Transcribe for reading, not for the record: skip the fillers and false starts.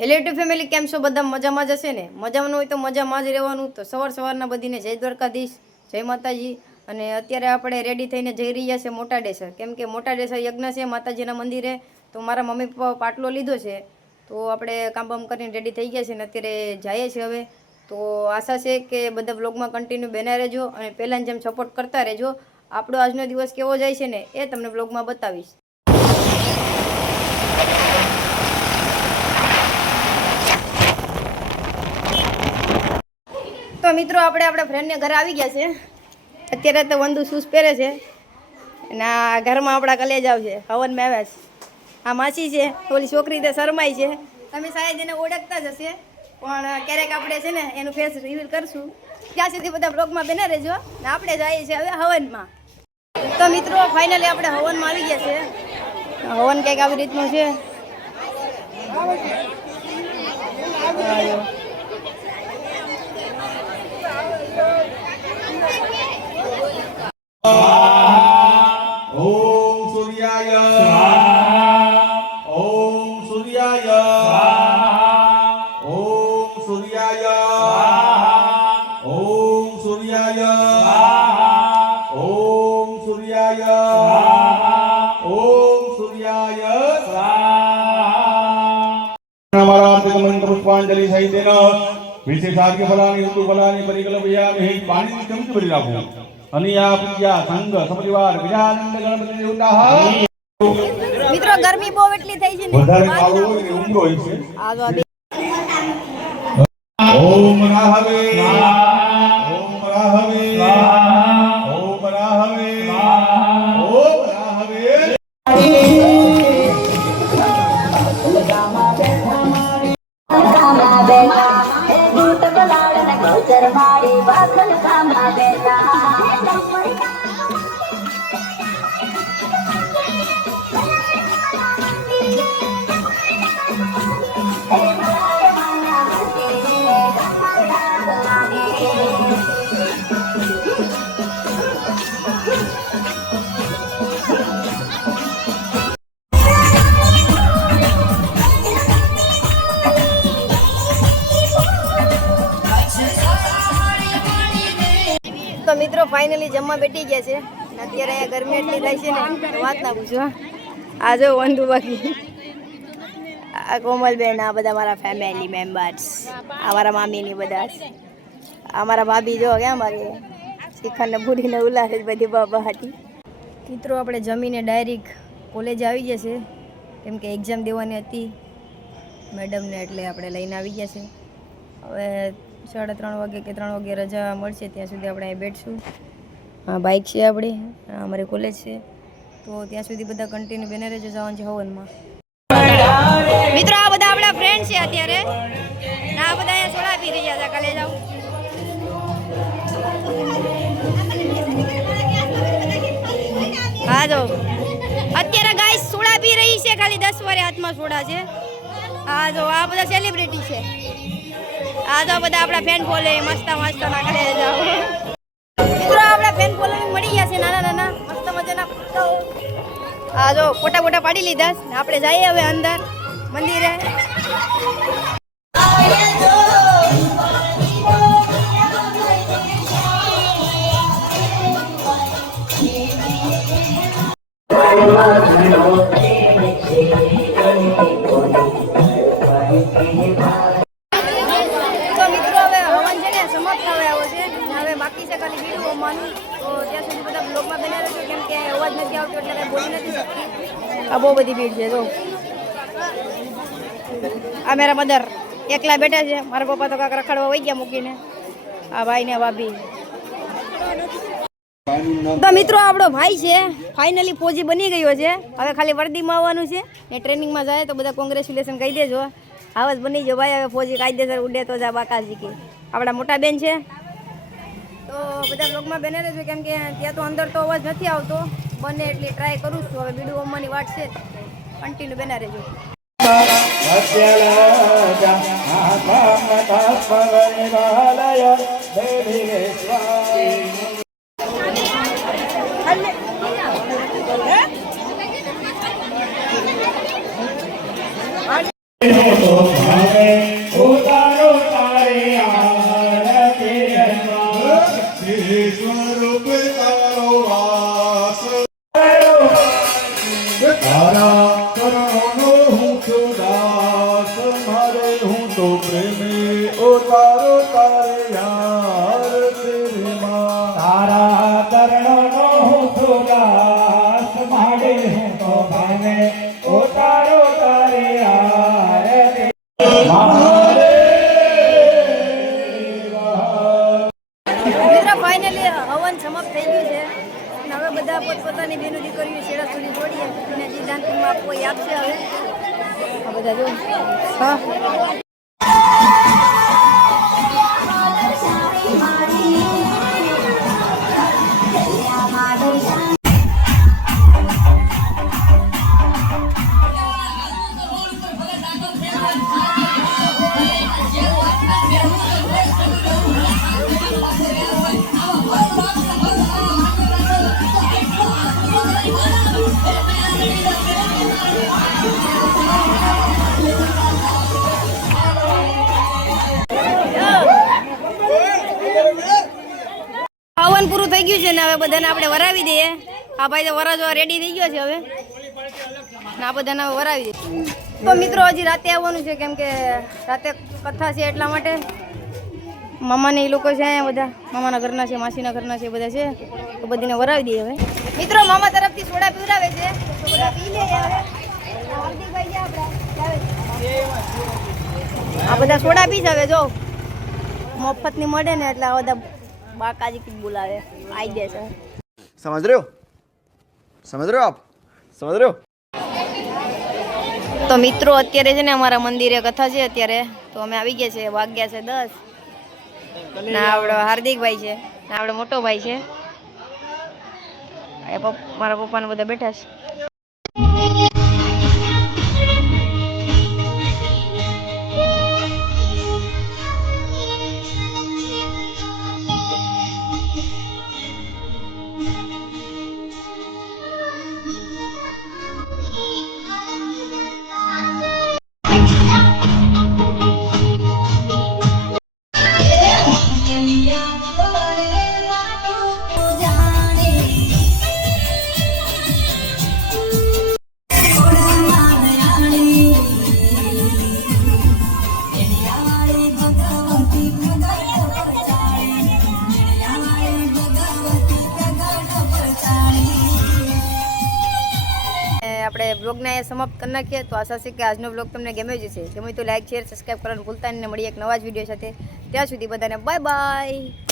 Hello two family, કેમ છો? બધા મજામાં જ હશે ને? મજામાં હોય તો મજામાં જ રહેવાનું. તો સવારના બધીને જય દ્વારકાધીશ, જય માતાજી. અને અત્યારે આપણે રેડી થઈને જઈ રહ્યા છે મોટા ડેસર, કેમ કે મોટા ડેસર યજ્ઞ છે માતાજીના મંદિરે. તો મારા મમ્મી પપ્પા પાટલો લીધો છે, તો આપણે કામ બામ કરીને રેડી થઈ ગયા છે ને અત્યારે જઈએ છીએ હવે. તો આશા છે કે બધા બ્લોગમાં કન્ટિન્યુ બન્યા રહેજો અને પહેલાંની જેમ સપોર્ટ કરતા રહેજો. આપણો આજનો દિવસ કેવો જાય છે ને એ તમને બ્લોગમાં બતાવીશ. તો મિત્રો આપણે આપણા ફ્રેન્ડને ઘરે આવી ગયા છે. અત્યારે તો વંદુ શૂઝ પહેરે છે અને આ ઘરમાં આપણા કલેજ આવશે હવનમાં આવ્યા છે. આ માસી છે, ઓલી છોકરી તો શરમાઈ છે. તમે શાયદ એને ઓળખતા જ હશે, પણ ક્યારેક આપણે છે ને એનું ફેસ રિવીલ કરશું. ત્યાં સુધી બધા બ્લોગમાં બને રહેજો ને આપણે જઈએ છીએ હવે હવનમાં. તો મિત્રો ફાઇનલી આપણે હવનમાં આવી ગયા છે. હવન કંઈક આવી રીતનું છે. ओम सूर्याय ओम सूर्याय ओम सूर्याय ओम सूर्याय ओम सूर्याय ओम सूर्याय पुष्पांजलि सहितेन विशेषार्घ्य फलानि ऋतु फलानि परिकल्पयामि. पाणी चमची भरी રાખો. અનિયા પૂજા સંઘ સપરિવાર વિજાનંદ ગણપતિ દેવતા. મિત્રો ગરમી બહુ એટલી થઈ છે ને વધારે કાળો હોય ને ઊંઘો હોય છે. ઓમ રાહવે ઓમ રાહવે ઓમ રાહવે ઓમ રાહવે. મારી વાસણ કામા બેટા તો મિત્રો ફાઇનલી જમવા બેઠી ગયા છે. અત્યારે અહીંયા ગરમી એટલી થાય છે ને વાત ના પૂછો. આ જો વંદુ બાકી, આ કોમલબેન, આ બધા મારા ફેમિલી મેમ્બર્સ, આ મારા મામીની બધા, આ મારા ભાભી જો ક્યાં મારી શિખરને પૂરીને ઉલારે બધી બાબા હતી. મિત્રો આપણે જમીને ડાયરેક્ટ કોલેજ આવી ગયા છે, કેમ કે એક્ઝામ દેવાની હતી મેડમને, એટલે આપણે લઈને આવી ગયા છે. હવે 3:30 વાગે કે 3 વાગે રજા મળશે ત્યાં સુધી આપણે અહીં બેઠશું. હા, બાઇક છે આપણી, અમારી કોલેજ છે, તો ત્યાં સુધી બધા કન્ટિન્યુ બને રહેજો. જવાનું છે હવનમાં. મિત્રો આ બધા આપણા ફ્રેન્ડ છે અત્યારે, આ બધા અહીંયા સોડા પી રહ્યા હતા. કાલે જાવ હા જો અત્યારે ગાઈસ સોડા પી રહી છે, ખાલી 10 વારે હાથમાં સોડા છે. હા જો આ બધા સેલિબ્રિટી છે. આ તો બધા આપણા ફેન ફોલે મસ્ત મસ્ત ના કરે જાઓ. મિત્રો આપણા ફેન ફોલોઈંગ મળી ગયા છે નાના નાના મસ્ત મજાના ફોટાઓ. આ જો ફોટા ફોટા પાડી લીધા ને આપણે જઈએ હવે અંદર મંદિરે. બાકી છે ખાલી બીડું હોમવાનું, તો ત્યાં સુધી બધા બ્લોગમાં બન્યા રહેજો, કેમ કે અવાજ નથી આવતો એટલે કંઈ બોલી નથી શકતી. આ બહુ બધી ભીડ છે. જો આ મારા મધર એકલા બેઠા છે, મારા પપ્પા તો કાંક રખડવા વહી ગયા મૂકીને. આ ભાઈ ને ભાભી. તો મિત્રો આપણો ભાઈ છે ફાઇનલી ફોજી બની ગયો છે. હવે ખાલી વર્દીમાં આવવાનું છે ને ટ્રેનિંગમાં જાય તો બધા કોંગ્રેચ્યુલેશન કહી દેજો. આવાજ બની ગયો ભાઈ, હવે ફોજી કાયદેસર ઉડે તો જા બાકાજી કે. આપણા મોટા બેન છે, તો બધા બ્લોગમાં બને રહેજો, કેમ કે ત્યાં તો અંદર તો અવાજ નથી આવતો. બને એટલી ટ્રાય કરું છું. હવે બીડું હોમવાની વાત છે, કન્ટિન્યુ બના રહેજો. Hare तो प्रेमी उतारो तारे यार तेरे माँ तारा चरणों हूँ सुदास माडे हूँ तो मैंने उतारो तारे आरती મિત્રો ફાઇનલી હવન સમાપ્ત થઈ ગયું છે અને હવે બધા પોતપોતાની બેનો દીકરીઓ શેડા સુધી જોડીએ અને જે દાનપુરમાં કોઈ આપશે હવે આ બધા જો હા હવન પૂરું થઈ ગયું છે ને હવે બધાને આપણે વરાવી દઈએ આ ભાઈ તો વરાજવા રેડી થઈ ગયો છે હવે ને આ બધાને હવે વરાવી દઈએ તો મિત્રો હજી રાતે આવવાનું છે કેમ કે રાતે કથા છે એટલા માટે મામાને એ લોકો છે અહીંયા બધા મામાના ઘરના છે માસીના ઘરના છે બધા છે તો બધીને વરાવી દઈએ હવે મિત્રો મામા તરફથી સોડા પીવડાવે છે તો બધા પી લે હવે હાર્દિકભાઈ છે આપણા આ બધા સોડા પી જ હવે જો મફતની મળે ને એટલે આ બધા બાકાજી કી બોલાવે આવી જાય છે समझ रहे हो आप समझ रहे हो તો મિત્રો અત્યારે છે ને અમારા મંદિરે કથા છે અત્યારે તો અમે આવી ગયા છે વાગ્યા છે 10 ના આપણો હાર્દિકભાઈ છે ના આપણો મોટો ભાઈ છે મારા પપ્પાને બધા બેઠા છે આપણે બ્લોગને સમાપ્ત કરી નાખીએ તો આશા છે કે આજનો બ્લોગ તમને ગમ્યો જ હશે ગમે તો લાઈક શેર સબસ્ક્રાઈબ કરવાનું ભૂલતા નહીં મળીએ એક નવા જ વિડીયો સાથે ત્યાં સુધી બધાને બાય બાય